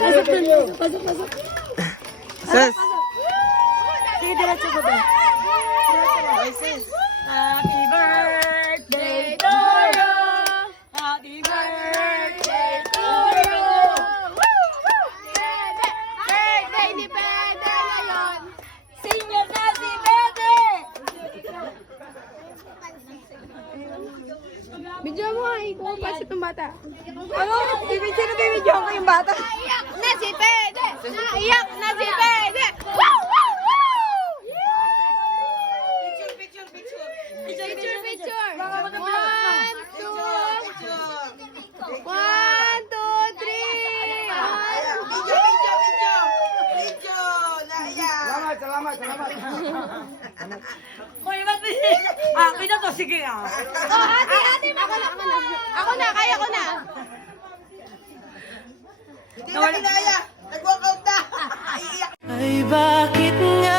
Pasok. Sus. Sige, diretso ko ba? Happy birthday to you. Happy birthday to you. Birthday ni Bede ngayon. Senior na si Bebe. Bidyo mo ay kung pasok ng bata. Ano? Sino bibidyo ko yung bata? Naiyak na si Bede! Naiyak na si Bede! Woo! Woo! Woo! Picture! 1, 2, 3! Salamat. Hoy, ba't akin na to? Sige ah. Ate! Ako na! Kaya ko na! Hindi na kinaya. Nag-walk out na. Ay bakit nga